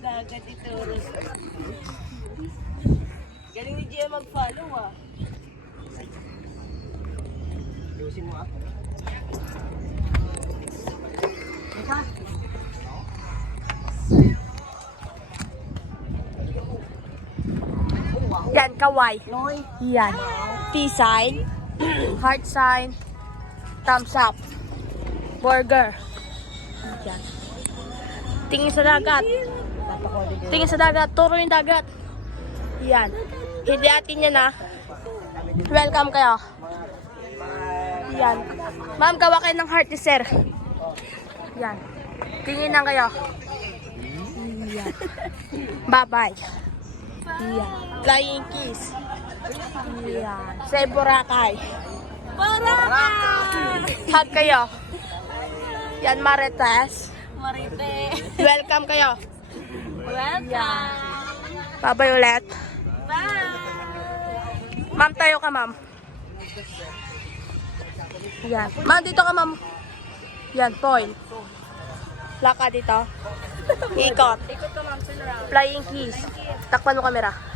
Dagat ito. Galing ni Gia mag-follow ah. Ayusin mo ah. Yan, kaway. Yan. Peace sign. Heart sign. Thumbs up. Burger. Yan. Tingin sa dagat. Tingin sa dagat. Turo yung dagat. Yan. Hindi atin yan ah. Welcome kayo. Yan. Ma'am, gawa kayo ng heart ni sir. Yan. Tingin lang kayo. Yan. Bye-bye. Yan. Flying kiss. Yan. Say Boracay. Boracay! Hug kayo. Yan, Marites. Marite. Welcome kayo. Welcome. Bye-bye ulit. Bye. Ma'am, tayo ka, ma'am. Yan. Ma'am, dito ka, ma'am. Yan, point. Laka dito. Ikot. Ikot ka ma'am, turn around. Flying kiss. Takpan mo camera.